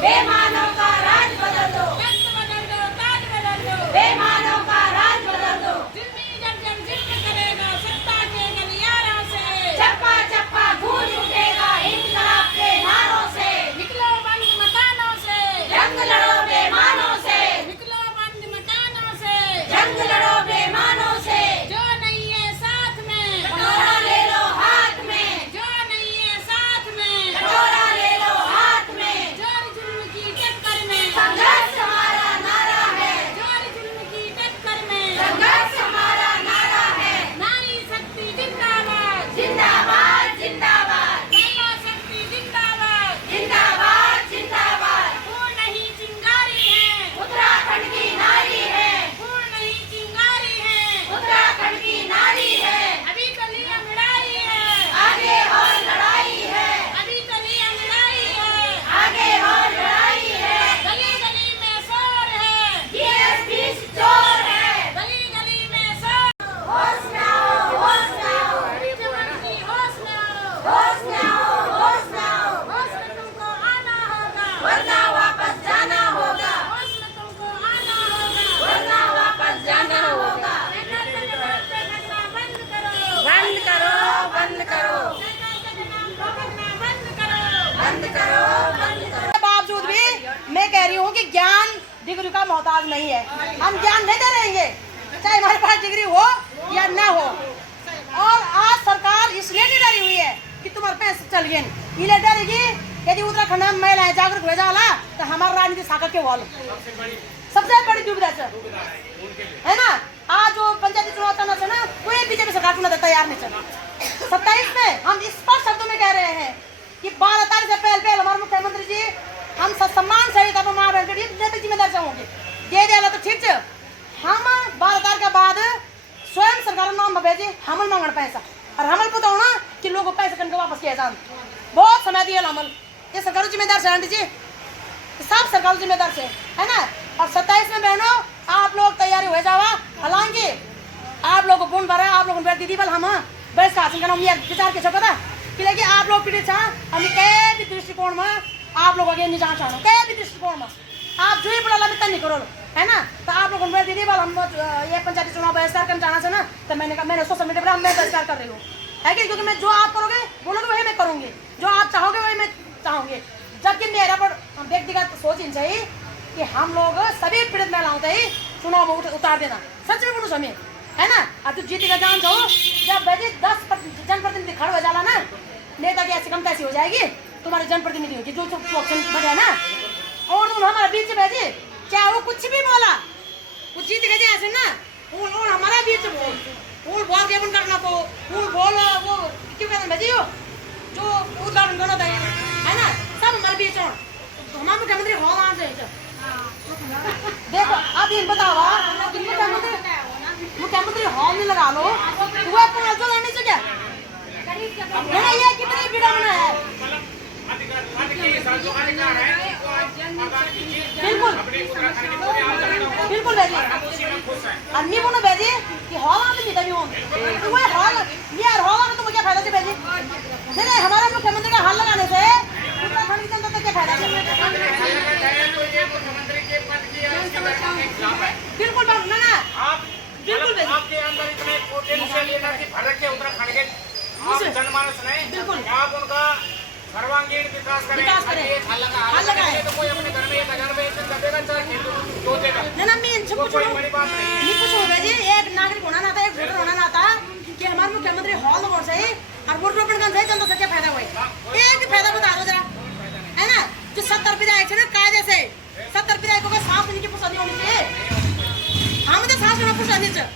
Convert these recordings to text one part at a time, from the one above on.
बेईमानों का राज बदल दो, तख्त बदल दो, ताज बदल दो, बेईमानों का राज बदल दो। जिम्मी जब जब जिम्म करेगा सत्ता के गलियारों से, चप्पा चप्पा गूंज उठेगा इंकलाब के नारों से। निकलो बंद मकानों से, जंग लड़ो बेईमानों से, निकलो बंद मकानों से, जंग लड़ो बेईमानों से। जो नहीं है साथ में, कटोरा ले लो हाथ में, जो नहीं है साथ में, कटोरा ले लो हाथ में। जोर जुल्म की टक्कर में, संघर्ष हमारा नारा है, जोर जुल्म की टक्कर में, संघर्ष हमारा नारा है। नारी शक्ति जिंदाबाद, जिंदाबाद जिंदाबाद, महिला शक्ति जिंदाबाद, जिंदाबाद जिंदाबाद। पूर्ण ही चिंगारी है, उत्तराखंड की नारी है, पूर्ण ही चिंगारी है, उत्तराखंड की नारी है। अभी तो लिया लड़ाई है, आगे और लड़ाई है, अभी तो लिया लड़ाई है, आगे और लड़ाई है। गली गली में शोर है, DSP चोर है। गली गली में शोर, होश में आओ, होश में आओ, मुख्यमंत्री होश में आओ, होश में आओ, होश में आओ, होश में तुमको आना होगा, वरना वापस जाना होगा, होश में तुमको आना होगा, वरना वापस जाना होगा। सरकार के नाम पे घटना बंद करो, बंद करो, बंद करो, सरकार के नाम पे घटना बंद करो, बंद करो, बंद करो। के बावजूद भी मैं कह रही हूँ कि ज्ञान डिग्री का मोहताज नहीं है। हम ज्ञान लेते रहेंगे चाहे हमारे पास डिग्री हो या ना हो। और आज सरकार इसलिए नहीं डरी हुई है कि तुम्हारे पैसे चल गए, ये डरेगी यदि उत्तराखंड में महिलाएं जागरूक हो जाला तो हमारा राजनीति साकर के वाल सबसे बड़ी दुविधा है ना। आज जो पंचायती चुनाव चलना है ना, कोई बीजेपी सरकार चुना तैयार नहीं चला। 27 में हम स्पष्ट शब्दों में कह रहे हैं कि 12 तारीख से पहले हमारे मुख्यमंत्री जी हम सम्मान सहित अब माँ बहन के जिम्मेदार से होंगे दे दिया तो ठीक है। हम 12 तारीख के बाद स्वयं सरकार नाम भेजे हमल मांगण पैसा और हमल बताओ ना कि लोगों को पैसे करके वापस किया जान बहुत समय दिया हमल। ये सरकार जिम्मेदार से आंटी जी, सब सरकार जिम्मेदार से है ना। और 27 में बहनों आप लोग तैयारी हो जावा। हालांकि आप लोग को गुण भरा, आप लोग दीदी बल हम बस का हासिल करना विचार के पता कि लेकिन आप लोग पीड़ित छा हम कई भी दृष्टिकोण में आप लोग आगे नहीं जाना चाहो, कई भी दृष्टिकोण में आप जो ही बड़ा लमित नहीं करो है ना। तो आप लोग दीदी बल हम ये पंचायती चुनाव बहिष्कार करना चाहना से ना, तो मैंने सोशल मीडिया पर मैं बहिष्कार कर रही हूँ है कि क्योंकि मैं जो आप करोगे बोलोगे वही मैं करूँगी, जो आप चाहोगे वही मैं चाहूँगी। जबकि मेरा पर व्यक्तिगत सोच इन चाहिए कि हम लोग सभी पीड़ित महिलाओं से ही चुनाव में उतार देना, सच में बोलो समय है ना। और तू जीतेगा जान जाओ जब बजे 10 जनप्रतिनिधि खड़े हो जाला ना, नेता की ऐसी कम तैसी हो जाएगी तुम्हारे जनप्रतिनिधि होगी जो बने ना। और हमारे बीच भेजे चाहे वो कुछ भी बोला वो जीत गए ऐसे ना, और हमारा बीच बोल के बन करना को बोल वो क्यों कहते भेजी हो जो उदाहरण करना था है ना। सब हमारे बीच हमारे मुख्यमंत्री हॉल आना चाहिए। देखो अब इन बताओ कि मुख्यमंत्री हॉल नहीं लगा लो वो अपना जो नहीं चाहिए ये कितनी विडम्बना है। बिल्कुल बिल्कुल भेजी अन्नी बोलो भेजी कि हॉल आने नहीं तभी होंगे तो वो हॉल यार हॉल आने तुम्हें क्या फायदा से भेजी नहीं हमारे मुख्यमंत्री का हॉल लगाने से उत्तराखंड की जनता को क्या फायदा है। बिल्कुल ना ना बिल्कुल आपके अंदर इतने पोटेंशियल लीडर की भड़क है उत्तराखंड के आप जनमानस में बिल्कुल आप उनका सर्वांगीण विकास करें। हल लगाए तो कोई अपने घर में 1000 रुपए दबेगा 4 खेत जोतेगा ना मैं इनसे पूछूं बड़ी बात नहीं। नहीं पूछूंगा जी एक नागरिक होना ना था, एक वोटर होना ना था कि हमारे मुख्यमंत्री हॉल वोट से और वोट रोपण करने से जनता से क्या फायदा हुआ। एक फायदा बता दो जरा है ना। जो 70 विधायक है ना कायदे से 70 विधायकों का सांस लेने की फुर्सत नहीं होनी चाहिए। हम तो सांस लेना फुर्सत नहीं चाहिए,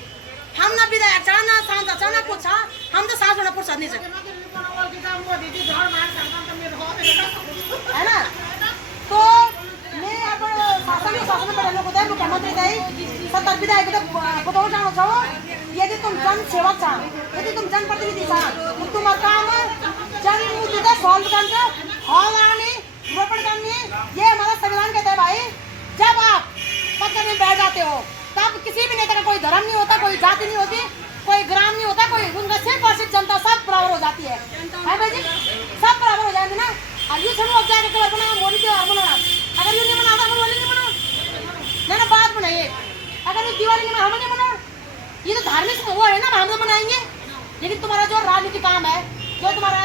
हम ना विधायक चाह ना सांसद चाह ना कुछ हम तो सांस लेना फुर्सत नहीं चाहिए है ना। तो मैं अब शासन में रहने को मुख्यमंत्री थे 70 विधायक बताओ जानो चाहो यदि तुम जन सेवक चाह यदि तुम जनप्रतिनिधि चाह तो तुम्हारा काम जन मुद्दे सॉल्व करके हॉल आने रोपण करनी ये हमारा संविधान कहता है भाई। जब आप पद में बैठ जाते हो तब किसी भी नेता का कोई धर्म नहीं होता, कोई जाति नहीं होती, कोई ग्राम नहीं होता, कोई उनका सिर्फ और सिर्फ जनता सब बराबर हो जाती है भाई जी, सब बराबर हो जाएंगे ना। और ये सब जाकर खबर बनाना मोदी के बनाना दिवाली में हम नहीं मनाओ, ये तो धार्मिक वो है ना, हम तो मनाएंगे। लेकिन तुम्हारा जो राजनीतिक काम है, जो तुम्हारा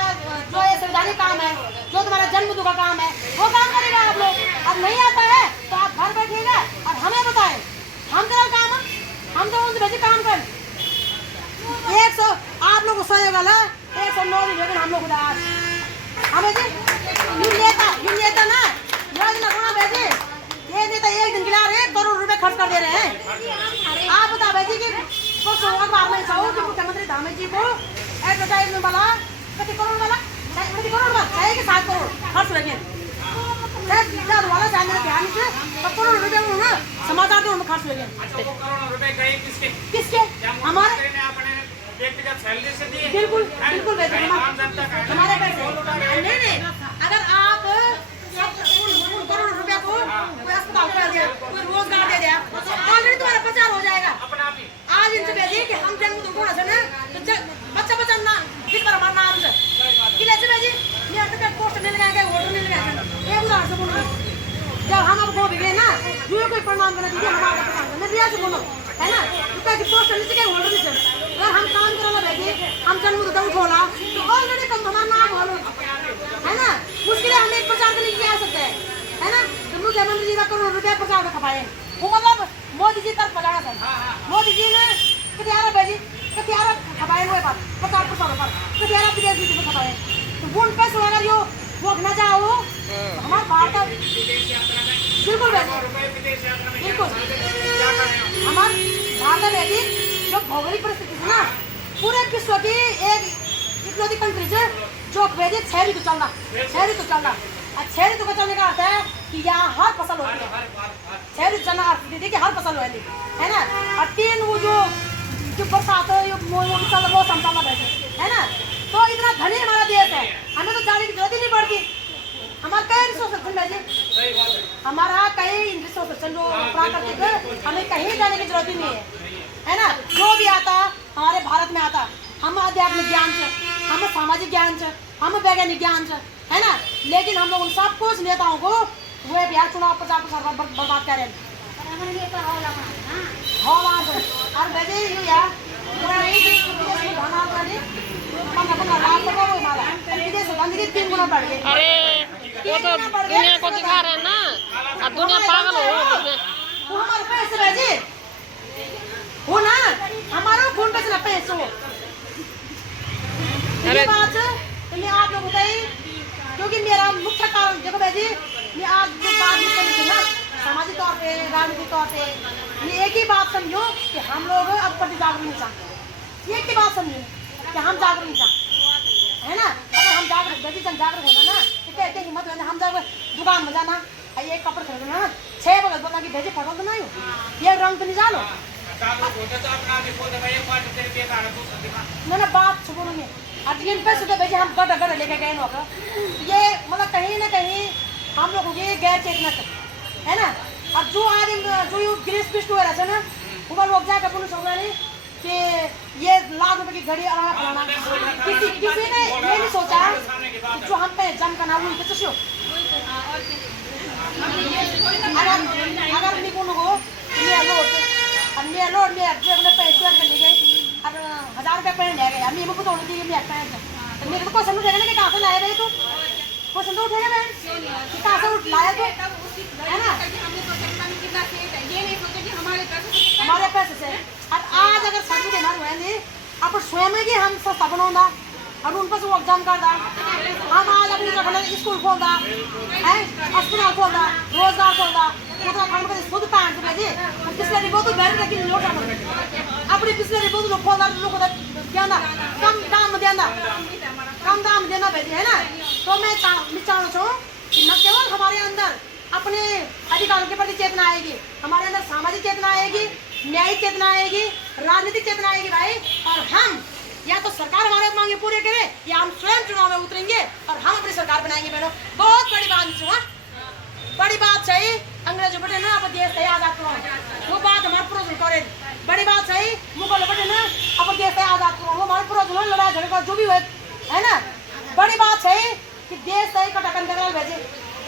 जो ये संवैधानिक काम है, जो तुम्हारा जन्मदिन का काम है, वो काम करेगा आप लोग। अब नहीं आता है तो आप घर बैठिएगा और हमें बताएं, हम करें काम, हम तो उनसे भेजे काम कर 100 आप लोग गुस्सा होगा ना 109 दिन, लेकिन हम लोग उदास हमें जी यूं नेता ना योजना कौन भेजे, ये नेता एक दिन के लिए 1 करोड़ रुपए खर्च कर दे रहे हैं। आप बता भेजी कि अखबार में चाहो कि मुख्यमंत्री धामी जी को एडवर्टाइजमेंट वाला कितने करोड़ वाला 7 करोड़ खर्च लगे वाला चाहे मेरे ध्यान से 7 करोड़ रुपए उन्होंने समाचार के उन्होंने खर्च लगे। अच्छा, वो करोड़ रुपए गए किसके? किसके? हमारे अपने व्यक्तिगत सैलरी से दिए। बिल्कुल बिल्कुल आम जनता का हमारे पैसे नहीं। अगर आप 7 करोड़ रुपया को कोई अस्पताल कर दिया, कोई रोजगार दे दिया, तो ऑलरेडी तुम्हारा प्रचार हो जाएगा। अपना आप ही आज इनसे भेजिए कि हम जन्मदिन को ना तो बच्चा ना किस पर हमारा नाम से कि ऐसे भेजिए मेरे तो पोस्ट मिल गए, वोटर मिल गए। एक उदाहरण से बोलो, जब हम अब हो गए ना जो कोई प्रणाम करना दीजिए हमारा प्रणाम मैं रिया से बोलो है ना, तो पोस्ट मिल सके वोटर मिल सके। अगर हम काम कराना भेजिए, हम जन्मदिन खोला तो ऑलरेडी कम हमारा नाम हो है ना, उसके लिए हम एक प्रचार के लिए आ सकते हैं है ना। तो मुख्यमंत्री जी का करोड़ रुपया प्रचार में खपाए, वो मतलब मोदी जी तक पहुंचाना चाहिए। मोदी जी ने कतियारा भेजी, कतियारा खपाए हुए बात प्रचार पर कतियारा विदेश नीति में खपाए, तो वो उन पैसे अगर यो वो ना चाहो हमारा भारत बिल्कुल बिल्कुल हमारे भारत में जो भौगोलिक परिस्थिति है ना, पूरे विश्व की एक इकलौती कंट्री है जो भेजे 6 ऋतु चलना, 6 ऋतु चलना। और 6 ऋतु का चलने का अर्थ है कि यहाँ हर फसल होती है, 6 ऋतु चलना अर्थ दीदी कि हर फसल होती है ना। और 3 वो जो बरसात मौसम चलना बैठे है ना, तो इतना धनी हमारा देश है, हमें तो जाने की जरूरत ही नहीं पड़ती। हमारा कई रिसोर्स भेजे, हमारा कई रिसोर्स जो प्राकृतिक, हमें कहीं जाने की जरूरत ही नहीं है ना। जो भी आता हमारे भारत में आता, हम आध्यात्मिक ज्ञान से, हम सामाजिक ज्ञान से, हम वैज्ञानिक ज्ञान से है ना। लेकिन हम लोग उन सब कुछ नेताओं को वो बिहार चुनाव प्रचार बर्बाद कर रहे हैं। और भेजे यार विदेश 3 गुना बढ़ गए। अरे वो तो दुनिया को दिखा रहे हैं ना, अब दुनिया पागल हो गई। वो हमारे पैसे भेजे हो ना, हमारा फोन पे से पैसे हो। ये बात तो मैं आप लोग बताइए, क्योंकि मेरा मुख्य कारण देखो भाई जी, मैं आज जो बात करनी थी ना सामाजिक तौर पे, राजनीतिक तौर पे, मैं एक ही बात समझो कि हम लोग अब प्रति जागरूक इंसान, एक ही बात समझो कि हम जागरूक इंसान है ना। अगर हम जागरूक होना ना, इतने हिम्मत होना, हम जब दुकान में जाना ये कपड़े खरीदना ना 6 बगल बोलना कि भेजे फटल तो नहीं हो, ये रंग तो नहीं जानो ना बात सुनोगे। अब इन पैसे तो भेजे हम गड्ढा लेके गए लोग, ये मतलब कहीं ना कहीं हम लोगों की गैर चेतना है ना। और जो आदमी जो गिरीश पिष्ट हो रहा है ना, वो लोग जाकर पुलिस हो गए कि ये लाख रुपए की घड़ी और किसी ने ये नहीं सोचा कि जो हम पे जम का नाम उनके चुशियो अगर निपुण हो मैं लोड में अपने पैसे करने गए और 1000 रुपये पहन ले गए, मैं मुझे तोड़ दी मैं तो मेरे को क्वेश्चन उठेगा ना कि कहाँ से लाया भाई तू, क्वेश्चन तो उठेगा मैं कि कहाँ से लाया तू है ना, हमारे पैसे से। और आज अगर सब देना हुए आप स्वयं ही हम सस्ता बनाऊंगा और उन पर एग्जाम करदा, हम आज अपने उत्तराखंड स्कूल खोलदा है, अस्पताल खोलदा, रोजगार खोलदा, उत्तराखंड में खुद पैंट भेजे बिस्लरी बोतल बैठ रखी लोग अपनी बिस्लरी बोतल खोलदा लोगों को देना कम दाम देना भेजे है ना। तो मैं चाहूँ कि न केवल हमारे अंदर अपने अधिकारों के प्रति चेतना आएगी, हमारे अंदर सामाजिक चेतना आएगी, न्यायिक चेतना आएगी, राजनीतिक चेतना आएगी भाई। और हम या तो सरकार हमारे मांगे पूरे करे या हम स्वयं चुनाव में उतरेंगे और हम अपनी सरकार बनाएंगे। बहनों बहुत बड़ी बात है, बड़ी बात सही अंग्रेजों बटे ना अब देश है आजाद करो, वो बात हमारे पूर्वज करे। बड़ी बात सही मुगल बटे ना अब देश है आजाद करो, वो हमारे पूर्वज लड़ाई झगड़ा जो भी हुए है ना। बड़ी बात सही कि देश सही कटाकन कर भेजे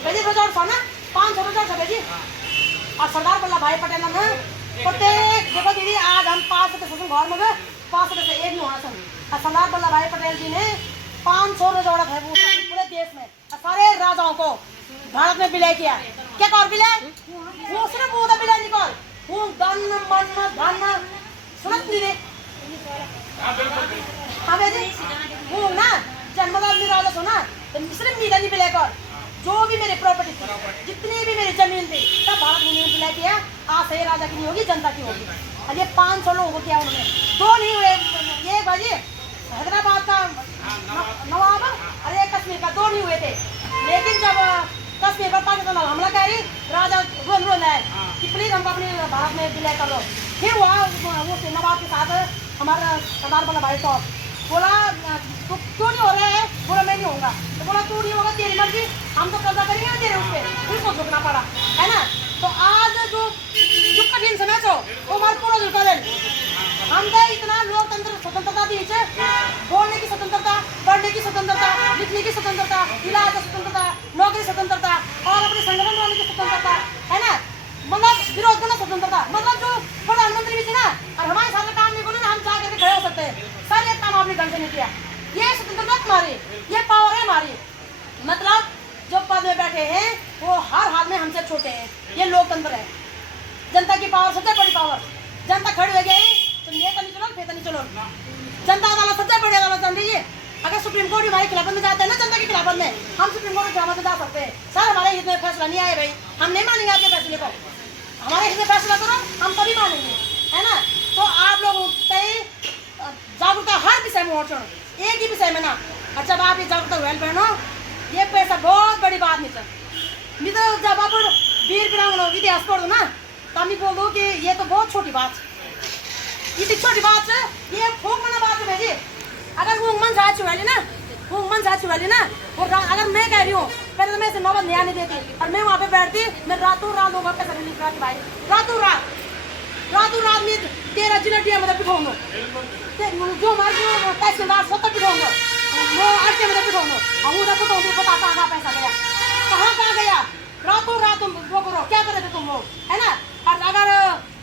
भेजे 2000 ना 500 भेजी और सरदार वल्लभ भाई पटेल ने प्रत्येक देखो दीदी, आज हम 5 सदस्य घर में गए, 5 सदस्य एक नहीं वहाँ से। सरदार वल्लभ भाई पटेल जी ने 500 रोजगार है पूरे देश में, सारे राजाओं को भारत में विलय किया। क्या कर विलय? वो सिर्फ वो विलय निकाल, वो धन मन धन सुनत दीदी। हाँ बेटी, वो ना जन्मदान में राजा सुना तो सिर्फ मीरा नहीं विलय कर, जो भी मेरी प्रॉपर्टी थी, जितनी भी मेरी जमीन थी, सब भारत में विलय किया। आज से राजा की नहीं होगी, जनता की होगी। और ये 500 लोगों को किया उन्होंने, 2 नहीं हुए। ये भाई हैदराबाद का नवाब और एक कश्मीर का, 2 नहीं हुए थे। लेकिन जब कश्मीर पर पाकिस्तान हमला करी, राजा रोन है कि प्लीज हमको अपने भारत में विलय कर दो। फिर वो नवाब के साथ हमारा सरदार वल्लभ भाई तो बोला तो क्यों नहीं हो रहा है? बोला मैं नहीं होगा। तो बोला तू नहीं होगा, तेरी मर्जी, हम तो कब्जा करेंगे तेरे उस पर, उसको झुकना पड़ा, है ना। तो आज जो कठिन समय छो वो हमारे पूरा झुका दे। हम तो इतना लोकतंत्र स्वतंत्रता दी है, बोलने की स्वतंत्रता, पढ़ने की स्वतंत्रता, लिखने की स्वतंत्रता, इलाज की स्वतंत्रता, नौकरी स्वतंत्रता और अपने संगठन बनाने की स्वतंत्रता, है ना। मतलब विरोध करना स्वतंत्रता, मतलब जो प्रधानमंत्री भी थे ना और हमारे साथ काम नहीं बोले ना, हम जाकर के खड़े हो सकते हैं। सर ये काम आपने ढंग से नहीं किया, ये स्वतंत्रता हमारी, ये पावर है हमारी। मतलब जो पद में बैठे हैं वो हर हाल में हमसे छोटे हैं, ये लोकतंत्र है। जनता की पावर सबसे बड़ी पावर, जनता खड़ी हो गई तो नेता नहीं चलो, फेता नहीं चलो। जनता अदालत सबसे बड़ी अदालत जान दीजिए। अगर सुप्रीम कोर्ट हमारी खिलाफत में जाता है ना, जनता की खिलाफत में, हम सुप्रीम कोर्ट के खिलाफत में जा सकते हैं। सर हमारे हित में फैसला नहीं आए भाई, हम नहीं मानेंगे आपके फैसले को, हमारे हित में फैसला करो, हम तभी मानेंगे, है ना। तो आप लोग जागरूकता हर विषय में हो, एक ही विषय में ना। अच्छा आप ये जागरूकता वेल बहनो, ये पैसा बहुत बड़ी बात नहीं सर। नहीं तो जब आप वीर वीरांगनाओं की इतिहास पढ़ दो ना, तो हम बोल दो कि ये तो बहुत छोटी बात, इतनी छोटी बात है, ये फूक मना बात है भाई। अगर वो मन साथ छुआ ना, वो मन साथ छुआ ना, और अगर मैं कह रही हूँ पहले तो मैं इसे नौबत नहीं आने देती, और मैं वहाँ पे बैठती, मैं रातों रात लोगों का पैसा रिलीज कराती भाई, रातों रात में 13 जिला डी मतलब बिठाऊंगा, जो हमारे तहसीलदार स्वतः बिठाऊंगा, वो अड़के मतलब बिठाऊंगा, और उधर बिठाऊंगी, पता कहाँ पैसा गया, कहाँ गया, रातों रात तुम वो करो, क्या करे थे तुम लोग, है ना। और अगर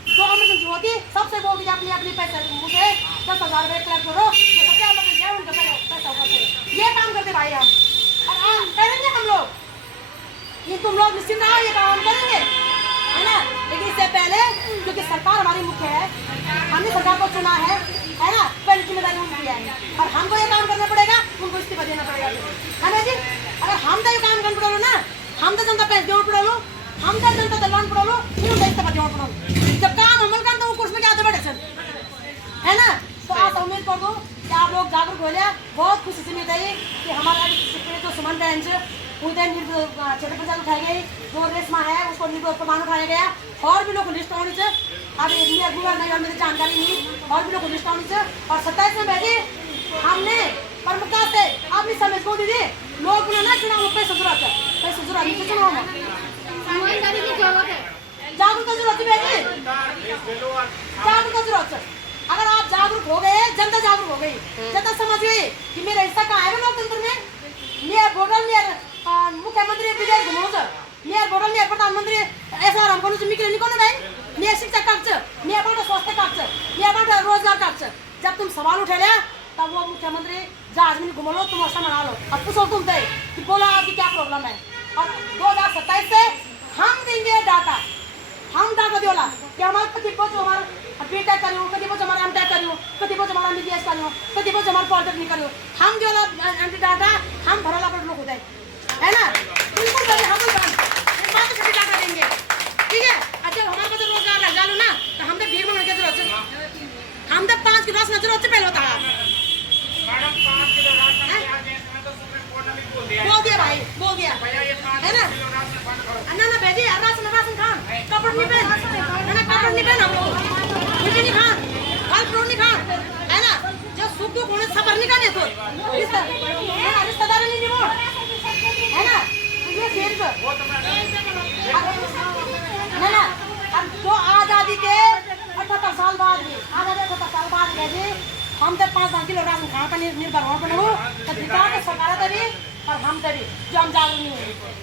जो इमरजेंसी होती सबसे बोल दी अपनी पैसे मुझे 10,000 रुपये कलेक्ट करो, क्या इमरजेंसी है उनका पैसा होगा, ये काम करते भाई हम, और करेंगे हम लोग, ये तुम लोग निश्चिंत रहो, ये काम करेंगे, है ना। लेकिन इससे पहले क्योंकि सरकार हमारी मुख्य है, हमने सरकार को चुना है ना, पहली जिम्मेदारी उनकी है, और हमको ये काम करना पड़ेगा, उनको इस्तीफा देना पड़ेगा, है ना जी। अगर हम तो ये काम करना पड़ो ना, हम तो जनता पैसे देना पड़ो, हम तो जनता दलान पड़ो, उनको इस्तीफा देना पड़ो। जब काम अमल कर तो कुछ में क्या बढ़े सर, है ना। तो आप उम्मीद कर दो कि आप लोग जागरूक हो जाए। बहुत खुशी से मिलता है कि हमारा जो सुमन बहन से उदय क्षेत्र पंचायत उठाई गई, जो रेशमा है उसको निर्दोष प्रमाण उठाया गया, और भी लोग लिस्ट होनी चाहिए। अब नहीं मेरी जानकारी नहीं, और भी लोग लिस्ट होनी चाहिए। और 27 में बैठे हमने प्रमुखता से आप इस समय को दीदी लोग ना चुनाव में पैसा जरूरत है, चुनाव में ईमानदारी की जरूरत है, जागरूकता जरूरत है बेटी, जागरूकता जरूरत है। अगर आप जागरूक हो गए, जनता जागरूक हो गई, जनता समझ गई कि मेरा हिस्सा कहाँ है लोकतंत्र में, मेयर बोटल मेयर मुख्यमंत्री विजय घुमाउँछ, मेयर बोटल मेयर प्रधानमंत्री ऐसा हम गर्नु चाहिँ मिक्ने निकाल्नु भाइ, मेयर शिक्षा काट्छ, मेयरबाट स्वास्थ्य काट्छ, मेयरबाट रोजगार काट्छ। जब तुम सवाल उठाया तब वो मुख्यमंत्री जहाज में घुमा लो, तुम ऐसा मना लो, अब पूछो तुम से कि बोला आपकी क्या प्रॉब्लम है। और 2027 से हम देंगे डाटा, हम डाटा दियोला कि हमारे कति बच्चों हमारा बीटेक करियो, कति बच्चों हमारा एमटेक करियो, कति बच्चों हमारा बीबीएस करियो, कति बच्चों हमारा पॉलिटेक्निक करियो, हम दियोला एंटी डाटा हम भरला पर लोग होते है ना। बिल्कुल भाई हम बात से डाटा देंगे, ठीक है। अच्छा हमारे पास रोजगार लग जालो ना तो हम तो भीड़ में के जरूरत है, हम तो 5 किलो राशन जरूरत पहले होता है मैडम 5 किलो राशन आ गए इसमें तो सुप्रीम कोर्ट ने भी बोल दिया भाई, बोल दिया है ना। ना बेटी राशन खान कपड़ नहीं पहन, है ना, कपड़ नहीं पहन, हम लोग मुझे नहीं खान, फल फ्रूट नहीं खान, है ना। जो सुख दुख होने सफर नहीं करने तो रिश्तेदार नहीं निभो, है ना। ये सिर्फ है ना। अब जो आजादी के 78 साल बाद भी, आजादी 78 साल बाद भी हम तो 5-5 किलो राशन खाना का निर्भर होना पड़े हो, तो सरकार तभी और हम तभी जो हम जागरूक नहीं हुए।